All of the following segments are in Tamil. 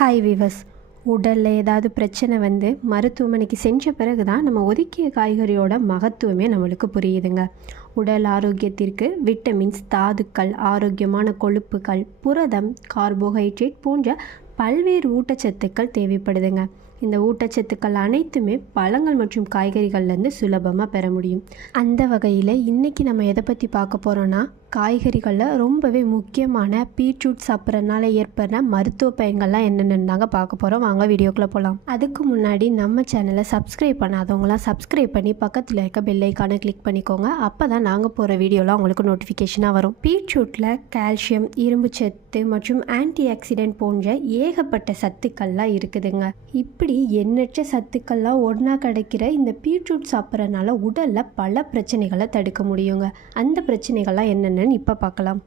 Hi viewers. உடலில் ஏதாவது பிரச்சனை வந்து மருத்துவமனைக்கு செஞ்ச பிறகு தான் நம்ம ஒதுக்கிய காய்கறியோட மகத்துவமே நம்மளுக்கு புரியுதுங்க. உடல் ஆரோக்கியத்திற்கு விட்டமின்ஸ், தாதுக்கள், ஆரோக்கியமான கொழுப்புகள், புரதம், கார்போஹைட்ரேட் போன்ற பல்வேறு ஊட்டச்சத்துக்கள் தேவைப்படுதுங்க. இந்த ஊட்டச்சத்துக்கள் அனைத்துமே பழங்கள் மற்றும் காய்கறிகள்லேருந்து சுலபமாக பெற முடியும். அந்த வகையில் இன்றைக்கி நம்ம எதை பற்றி பார்க்க போகிறோன்னா, காய்கறிகளில் ரொம்பவே முக்கியமான பீட்ரூட் சாப்பிட்றதுனால ஏற்படுற மருத்துவ பயன்கள்லாம் என்னென்னு தாங்க பார்க்க போகிறோம். வாங்க வீடியோக்குள்ளே போகலாம். அதுக்கு முன்னாடி நம்ம சேனலை சப்ஸ்கிரைப் பண்ணாதவங்களாம் சப்ஸ்கிரைப் பண்ணி பக்கத்தில் இருக்க பெல் ஐக்கானை கிளிக் பண்ணிக்கோங்க. அப்போ தான் நாங்கள் போகிற வீடியோலாம் உங்களுக்கு நோட்டிஃபிகேஷனாக வரும். பீட்ரூட்டில் கால்சியம், இரும்பு சத்து மற்றும் ஆன்டி ஆக்சிடென்ட் போன்ற ஏகப்பட்ட சத்துக்கள்லாம் இருக்குதுங்க. இப்படி எண்ணற்ற சத்துக்கள்லாம் ஒன்றா கிடைக்கிற இந்த பீட்ரூட் சாப்பிட்றதுனால உடலில் பல பிரச்சனைகளை தடுக்க முடியுங்க. அந்த பிரச்சனைகள்லாம் என்னென்னு இப்போ பார்க்கலாம்.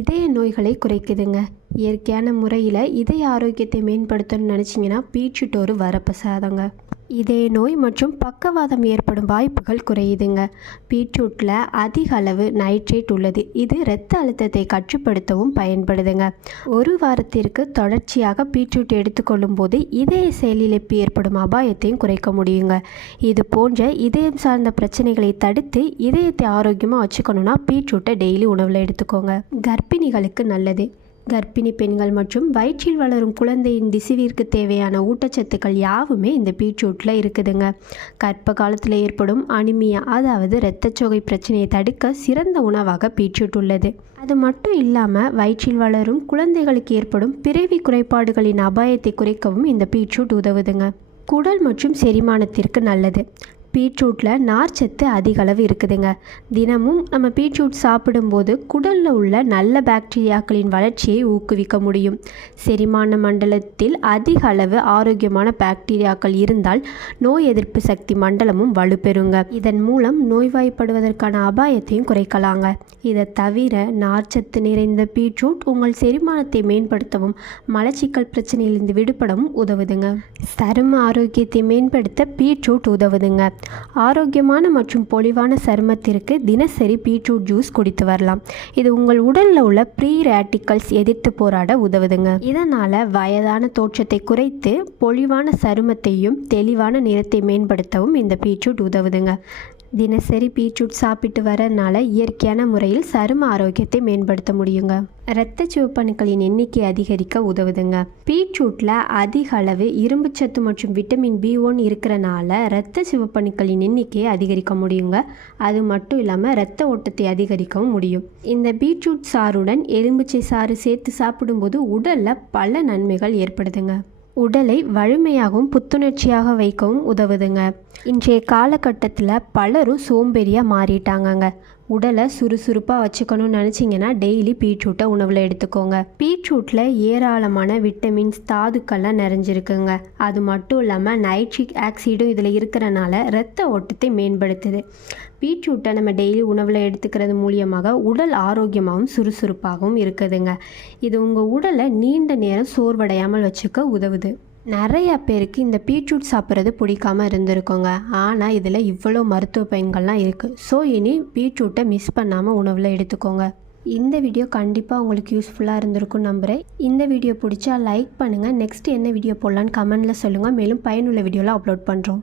இதய நோய்களை குறைக்குதுங்க. இயற்கையான முறையில் இதய ஆரோக்கியத்தை மேம்படுத்தணும்னு நினச்சிங்கன்னா பீட்ரூட் ஒரு வரப்பிரசாதங்க. இதய நோய் மற்றும் பக்கவாதம் ஏற்படும் வாய்ப்புகள் குறையுதுங்க. பீட்ரூட்டில் அதிக அளவு நைட்ரேட் உள்ளது. இது இரத்த அழுத்தத்தை கட்டுப்படுத்தவும் பயன்படுதுங்க. ஒரு வாரத்திற்கு தொடர்ச்சியாக பீட்ரூட் எடுத்துக்கொள்ளும் போது இதய செயலிழப்பு ஏற்படும் அபாயத்தையும் குறைக்க முடியுங்க. இது போன்ற இதயம் சார்ந்த பிரச்சனைகளை தடுத்து இதயத்தை ஆரோக்கியமாக வச்சுக்கணுன்னா பீட்ரூட்டை டெய்லி உணவில் எடுத்துக்கோங்க. கர்ப்பிணிகளுக்கு நல்லது. கர்ப்பிணி பெண்கள் மற்றும் வயிற்றில் வளரும் குழந்தையின் திசுவிற்கு தேவையான ஊட்டச்சத்துக்கள் யாவுமே இந்த பீட்ரூட்டில் இருக்குதுங்க. கர்ப்ப காலத்தில் ஏற்படும் அனிமியா, அதாவது இரத்தச்சோகை பிரச்சனையை தடுக்க சிறந்த உணவாக பீட்ரூட் உள்ளது. அது மட்டும் இல்லாமல் வயிற்றில் வளரும் குழந்தைகளுக்கு ஏற்படும் பிறவி குறைபாடுகளின் அபாயத்தை குறைக்கவும் இந்த பீட்ரூட் உதவுதுங்க. குடல் மற்றும் செரிமானத்திற்கு நல்லது. பீட்ரூட்டில் நார்ச்சத்து அதிக அளவு இருக்குதுங்க. தினமும் நம்ம பீட்ரூட் சாப்பிடும்போது குடலில் உள்ள நல்ல பாக்டீரியாக்களின் வளர்ச்சியை ஊக்குவிக்க முடியும். செரிமான மண்டலத்தில் அதிக அளவு ஆரோக்கியமான பாக்டீரியாக்கள் இருந்தால் நோய் எதிர்ப்பு சக்தி மண்டலமும் வலுப்பெறுங்க. இதன் மூலம் நோய்வாய்ப்படுவதற்கான அபாயத்தையும் குறைக்கலாங்க. இதை தவிர நார்ச்சத்து நிறைந்த பீட்ரூட் உங்கள் செரிமானத்தை மேம்படுத்தவும் மலச்சிக்கல் பிரச்சனையிலிருந்து விடுபடவும் உதவுதுங்க. சரும ஆரோக்கியத்தை மேம்படுத்த பீட்ரூட் உதவுதுங்க. ஆரோக்கியமான மற்றும் பொலிவான சருமத்திற்கு தினசரி பீட்ரூட் ஜூஸ் குடித்து வரலாம். இது உங்கள் உடலில் உள்ள ப்ரீ ரேடிக்கல்ஸ் எதிர்த்து போராட உதவுதுங்க. இதனால் வயதான தோற்றத்தை குறைத்து பொலிவான சருமத்தையும் தெளிவான நிறத்தை மேம்படுத்தவும் இந்த பீட்ரூட் உதவுதுங்க. தினசரி பீட்ரூட் சாப்பிட்டு வரனால இயற்கையான முறையில் சரும ஆரோக்கியத்தை மேம்படுத்த முடியுங்க. இரத்த சிவப்பணுக்களின் எண்ணிக்கை அதிகரிக்க உதவுதுங்க. பீட்ரூட்டில் அதிக அளவு இரும்புச்சத்து மற்றும் விட்டமின் B1 இருக்கிறனால இரத்த சிவப்பணுக்களின் எண்ணிக்கையை அதிகரிக்க முடியுங்க. அது மட்டும் இல்லாமல் இரத்த ஓட்டத்தை அதிகரிக்கவும் முடியும். இந்த பீட்ரூட் சாறுடன் எலும்புச்சை சாறு சேர்த்து சாப்பிடும்போது உடலில் பல நன்மைகள் ஏற்படுதுங்க. உடலை வலிமையாகவும் புத்துணர்ச்சியாக வைக்கவும் உதவுதுங்க. இன்றைய காலகட்டத்தில் பலரும் சோம்பேறியாக மாறிட்டாங்கங்க. உடலை சுறுசுறுப்பாக வச்சுக்கணும்னு நினச்சிங்கன்னா டெய்லி பீட்ரூட்டை உணவில் எடுத்துக்கோங்க. பீட்ரூட்டில் ஏராளமான விட்டமின்ஸ், தாதுக்கள்லாம் நிறைஞ்சிருக்குங்க. அது மட்டும் இல்லாமல் நைட்ரிக் ஆக்சைடும் இதில் இருக்கிறனால இரத்த ஓட்டத்தை மேம்படுத்துது. பீட்ரூட்டை நம்ம டெய்லி உணவில் எடுத்துக்கிறது மூலியமாக உடல் ஆரோக்கியமாகவும் சுறுசுறுப்பாகவும் இருக்குதுங்க. இது உங்கள் உடலை நீண்ட நேரம் சோர்வடையாமல் வச்சுக்க உதவுது. நிறைய பேருக்கு இந்த பீட்ரூட் சாப்பிட்றது பிடிக்காமல் இருந்திருக்கோங்க. ஆனால் இதில் இவ்வளோ மருத்துவ பயன்கள்லாம் இருக்குது. ஸோ இனி பீட்ரூட்டை மிஸ் பண்ணாமல் உணவில் எடுத்துக்கோங்க. இந்த வீடியோ கண்டிப்பாக உங்களுக்கு யூஸ்ஃபுல்லாக இருந்திருக்கும் நம்புகிறேன். இந்த வீடியோ பிடிச்சா லைக் பண்ணுங்கள். நெக்ஸ்ட் என்ன வீடியோ போடலான்னு கமெண்டில் சொல்லுங்கள். மேலும் பயனுள்ள வீடியோலாம் அப்லோட் பண்ணுறோம்.